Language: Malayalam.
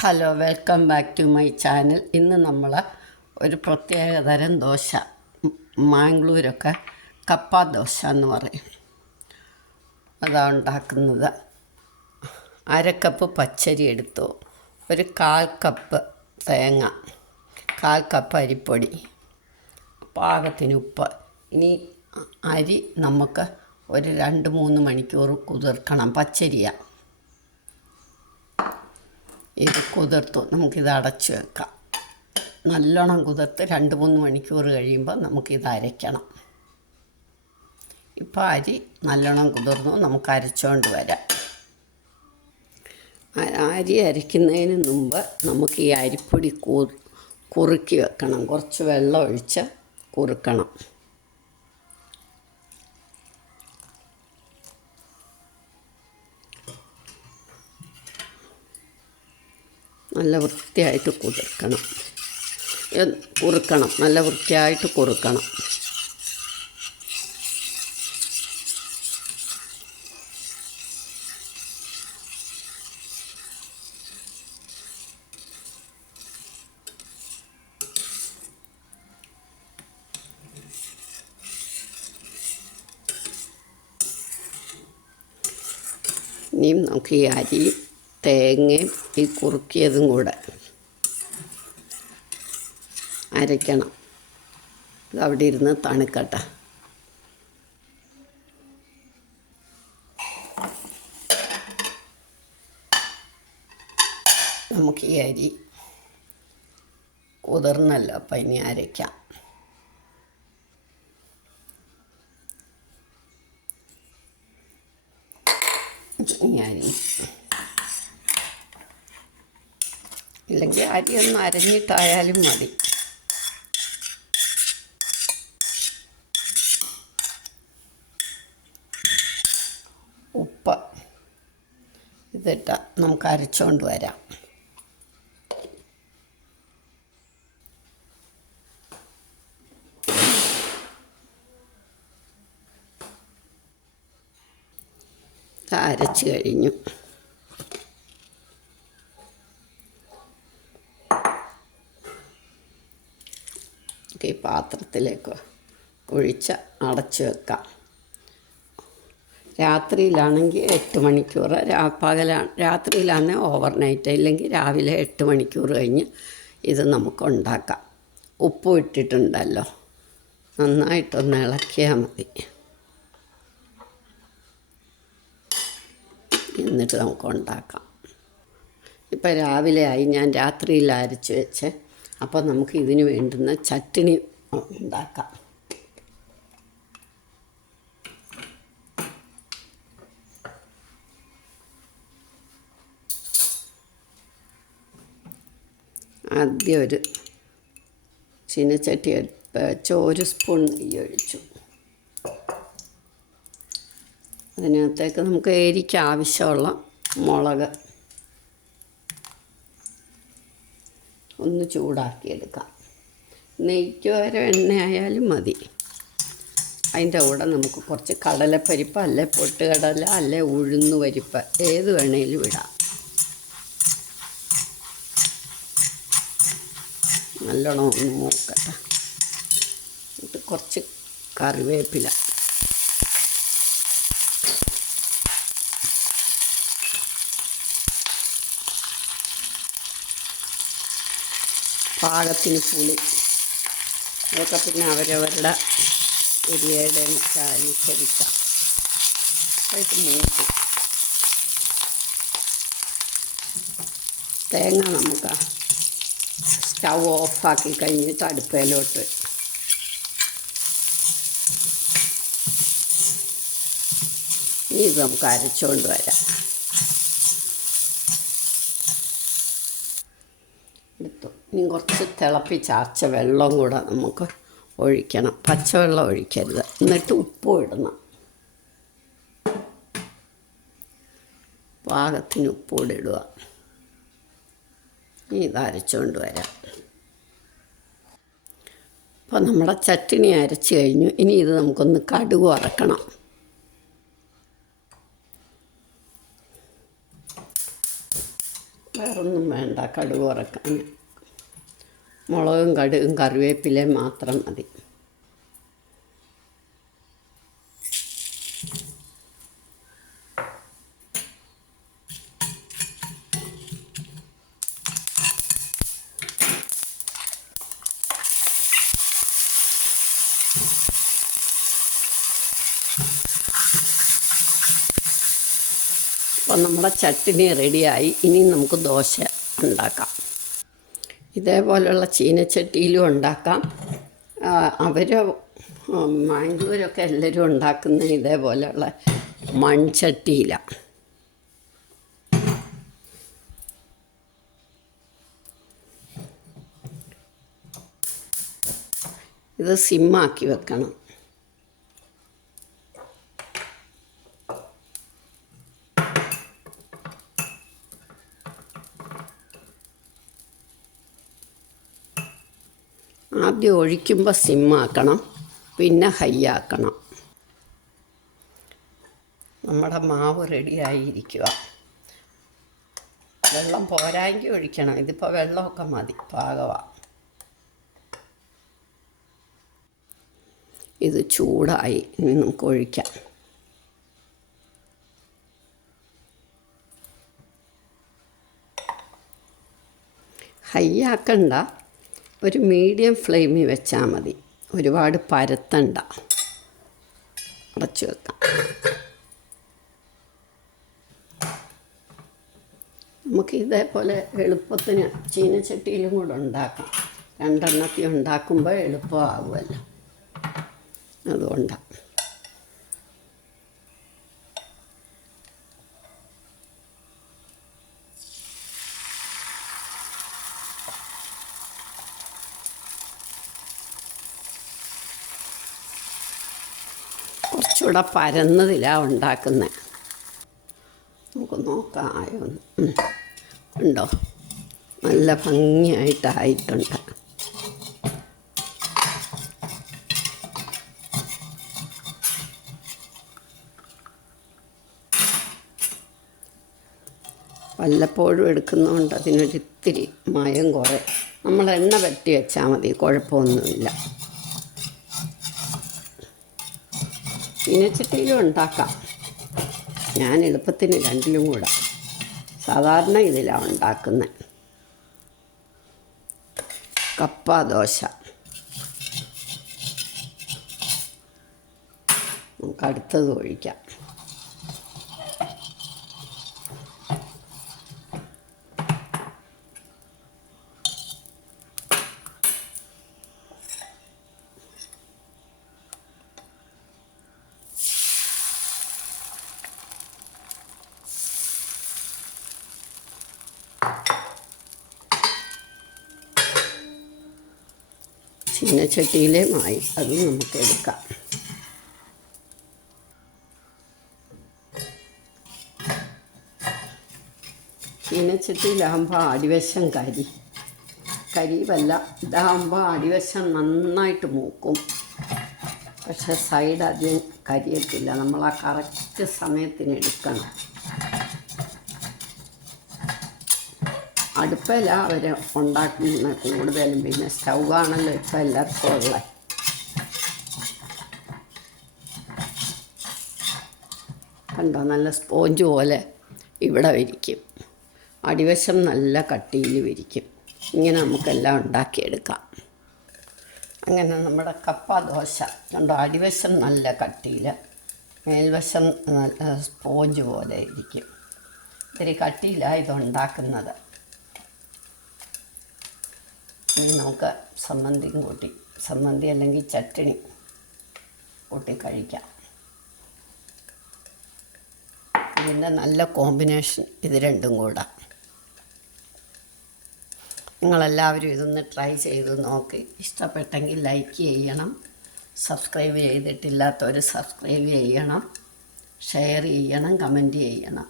Hello, welcome back to my channel. ഇന്ന് നമ്മൾ ഒരു പ്രത്യേകതരം ദോശ, മാംഗ്ലൂരൊക്കെ കപ്പ ദോശ എന്ന് പറയും, അതാണ് ഉണ്ടാക്കുന്നത്. അരക്കപ്പ് പച്ചരി എടുത്തു, ഒരു 1/4 കപ്പ് തേങ്ങ, 1/4 കപ്പ് അരിപ്പൊടി, പാകത്തിന് ഉപ്പ്. ഇനി അരി നമുക്ക് ഒരു 2-3 മണിക്കൂർ കുതിർക്കണം. പച്ചരിയാണ്. ഇത് കുതിർത്തു, നമുക്കിത് അടച്ചു വെക്കാം. നല്ലോണം കുതിർത്ത് 2-3 മണിക്കൂർ കഴിയുമ്പോൾ നമുക്കിത് അരയ്ക്കണം. ഇപ്പോൾ അരി നല്ലോണം കുതിർന്നു, നമുക്ക് അരച്ചുകൊണ്ട് വരാം. അരി അരയ്ക്കുന്നതിന് മുമ്പ് നമുക്ക് ഈ അരിപ്പൊടി കുറുക്കി വെക്കണം. കുറച്ച് വെള്ളം ഒഴിച്ച് കുറുക്കണം. നല്ല വൃത്തിയായിട്ട് കുറുക്കണം, നല്ല വൃത്തിയായിട്ട് കുറുക്കണം. ഇനിയും നമുക്ക് ഈ അരി, തേങ്ങയും ഈ കുറുക്കിയതും കൂടെ അരയ്ക്കണം. ഇത് അവിടെ ഇരുന്ന് തണുക്കട്ടെ. നമുക്ക് ഈ അരി കുതിർന്നല്ലോ, അപ്പം ഇനി അരയ്ക്കാം. ഈ അരി ഇല്ലെങ്കിൽ അരിയൊന്ന് അരഞ്ഞിട്ടായാലും മതി. ഉപ്പ് ഇതിട്ട നമുക്ക് അരച്ചുകൊണ്ട് വരാം. അരച്ച് കഴിഞ്ഞു. ഈ പാത്രത്തിലേക്ക് ഒഴിച്ച് അടച്ചു വെക്കാം. രാത്രിയിലാണെങ്കിൽ 8 മണിക്കൂർ, രാത്രിയിലാണെങ്കിൽ ഓവർനൈറ്റ്, ഇല്ലെങ്കിൽ രാവിലെ 8 മണിക്കൂർ കഴിഞ്ഞ് ഇത് നമുക്ക് ഉണ്ടാക്കാം. ഉപ്പ് ഇട്ടിട്ടുണ്ടല്ലോ, നന്നായിട്ടൊന്ന് ഇളക്കിയാൽ മതി. എന്നിട്ട് നമുക്ക് ഉണ്ടാക്കാം. ഇപ്പം രാവിലെ ആയി, ഞാൻ രാത്രിയിൽ അരച്ച് വെച്ച്. അപ്പോൾ നമുക്ക് ഇതിന് വേണ്ടുന്ന ചട്നി ഉണ്ടാക്കാം. ആദ്യം ഒരു ചീനച്ചട്ടി വെച്ച് 1 സ്പൂൺ നെയ്യ് ഒഴിച്ചു. അതിനകത്തേക്ക് നമുക്ക് എരിക്ക് ആവശ്യമുള്ള മുളക് ഒന്ന് ചൂടാക്കിയെടുക്കാം. നെയ്ക്ക് വരെ എണ്ണ ആയാലും മതി. അതിൻ്റെ കൂടെ നമുക്ക് കുറച്ച് കടലപ്പരിപ്പ്, അല്ലെ പൊട്ടുകടല, അല്ലെ ഉഴുന്ന് പരിപ്പ്, ഏത് വേണേലും ഇടാം. നല്ലോണം ഒന്ന് മൂക്കട്ടെ. എന്നിട്ട് കുറച്ച് കറിവേപ്പില, പാകത്തിന് പുളി, അതൊക്കെ പിന്നെ അവരവരുടെ എരിയുടെ അനുസരിക്കാം. അത് മൂക്കും. തേങ്ങ നമുക്ക് സ്റ്റൗ ഓഫാക്കി കഴിഞ്ഞിട്ട് അടുപ്പയിലോട്ട് ഇത് നമുക്ക് അരച്ചുകൊണ്ട് വരാം. എടുത്തു. ഇനി കുറച്ച് തിളപ്പിച്ചാർച്ച വെള്ളം കൂടെ നമുക്ക് ഒഴിക്കണം. പച്ചവെള്ളം ഒഴിക്കരുത്. എന്നിട്ട് ഉപ്പും ഇടണം. പാകത്തിന് ഉപ്പൂടെ ഇടുക. ഇനി ഇത് അരച്ചുകൊണ്ട് വരാം. അപ്പോൾ നമ്മുടെ ചട്നി അരച്ച് കഴിഞ്ഞു. ഇനി ഇത് നമുക്കൊന്ന് കടുക് വറക്കണം. വേറൊന്നും വേണ്ട കടുക് വറക്കാൻ. മുളകും കടുകും കറിവേപ്പിലയും മാത്രം മതി. അപ്പോൾ നമ്മുടെ ചട്ടിനി റെഡിയായി. ഇനി നമുക്ക് ദോശ ഉണ്ടാക്കാം. ഇതേപോലെയുള്ള ചീനച്ചട്ടിയിലും ഉണ്ടാക്കാം. അവർ മാംഗ്ലൂരൊക്കെ എല്ലാവരും ഉണ്ടാക്കുന്ന ഇതേപോലെയുള്ള മൺചട്ടിയിലാണ്. ഇത് സിമ്മാക്കി വെക്കണം. ആദ്യം ഒഴിക്കുമ്പോൾ സിമ്മാക്കണം, പിന്നെ ഹൈ ആക്കണം. നമ്മുടെ മാവ് റെഡിയായിരിക്കുക. വെള്ളം പോരായെങ്കിൽ ഒഴിക്കണം. ഇതിപ്പോൾ വെള്ളമൊക്കെ മതി, പാകമാണ്. ഇത് ചൂടായി, ഇനി നമുക്ക് ഒഴിക്കാം. ഹൈ ആക്കണ്ട, ഒരു മീഡിയം ഫ്ലെയിമിൽ വെച്ചാൽ മതി. ഒരുപാട് പരത്തണ്ട. അടച്ചു വെക്കാം. നമുക്ക് ഇതേപോലെ എളുപ്പത്തിന് ചീനച്ചട്ടിയിലും കൂടെ ഉണ്ടാക്കാം. രണ്ടെണ്ണത്തിൽ ഉണ്ടാക്കുമ്പോൾ എളുപ്പമാകുമല്ലോ, അതുകൊണ്ടാണ്. കുറച്ചുകൂടെ പരന്നതിലാണ് ഉണ്ടാക്കുന്നത്. നമുക്ക് നോക്കാം ആയോന്ന്. ഉണ്ടോ? നല്ല ഭംഗിയായിട്ടായിട്ടുണ്ട്. വല്ലപ്പോഴും എടുക്കുന്നതുകൊണ്ട് അതിനൊരിത്തിരി മയം കുറേ. നമ്മൾ എണ്ണ പറ്റി വെച്ചാൽ മതി, കുഴപ്പമൊന്നുമില്ല. ചീനച്ചട്ടിയിലും ഉണ്ടാക്കാം. ഞാൻ എളുപ്പത്തിന് രണ്ടിലും കൂടെ. സാധാരണ ഇതിലാണ് ഉണ്ടാക്കുന്നത്. കപ്പ ദോശ. നമുക്ക് അടുത്തത് ഒഴിക്കാം. ചീനച്ചട്ടിയിലേമായി അതും നമുക്ക് എടുക്കാം. ചീനച്ചട്ടിയിലാകുമ്പോൾ അടിവശം കരിവല്ല. ഇതാകുമ്പോൾ അടിവശം നന്നായിട്ട് മൂക്കും. പക്ഷെ സൈഡ് അധികം കരിയത്തില്ല. നമ്മൾ ആ കറക്റ്റ് സമയത്തിന് എടുക്കണം. അടുപ്പിലാണ് അവർ ഉണ്ടാക്കുന്ന കൂടുതലും. പിന്നെ സ്റ്റൗവാണല്ലോ ഇപ്പോൾ എല്ലാവർക്കും ഉള്ളത്. കണ്ടോ, നല്ല സ്പോഞ്ച് പോലെ ഇവിടെ വിരിക്കും. അടിവശം നല്ല കട്ടിയിൽ വിരിക്കും. ഇങ്ങനെ നമുക്കെല്ലാം ഉണ്ടാക്കിയെടുക്കാം. അങ്ങനെ നമ്മുടെ കപ്പ ദോശ കണ്ടോ, അടിവശം നല്ല കട്ടിയിൽ, മേൽവശം നല്ല സ്പോഞ്ച് പോലെ ഇരിക്കും. ഇത്തിരി കട്ടിയിലാണ് ഇതുണ്ടാക്കുന്നത്. ഇനി നമുക്ക് സമ്മന്തി അല്ലെങ്കിൽ ചട്ടണി കൂട്ടി കഴിക്കാം. ഇതിൻ്റെ നല്ല കോമ്പിനേഷൻ ഇത് രണ്ടും കൂടെ. നിങ്ങളെല്ലാവരും ഇതൊന്ന് ട്രൈ ചെയ്ത് നോക്കി. ഇഷ്ടപ്പെട്ടെങ്കിൽ ലൈക്ക് ചെയ്യണം. സബ്സ്ക്രൈബ് ചെയ്തിട്ടില്ലാത്തവർ സബ്സ്ക്രൈബ് ചെയ്യണം. ഷെയർ ചെയ്യണം. കമൻറ്റ് ചെയ്യണം.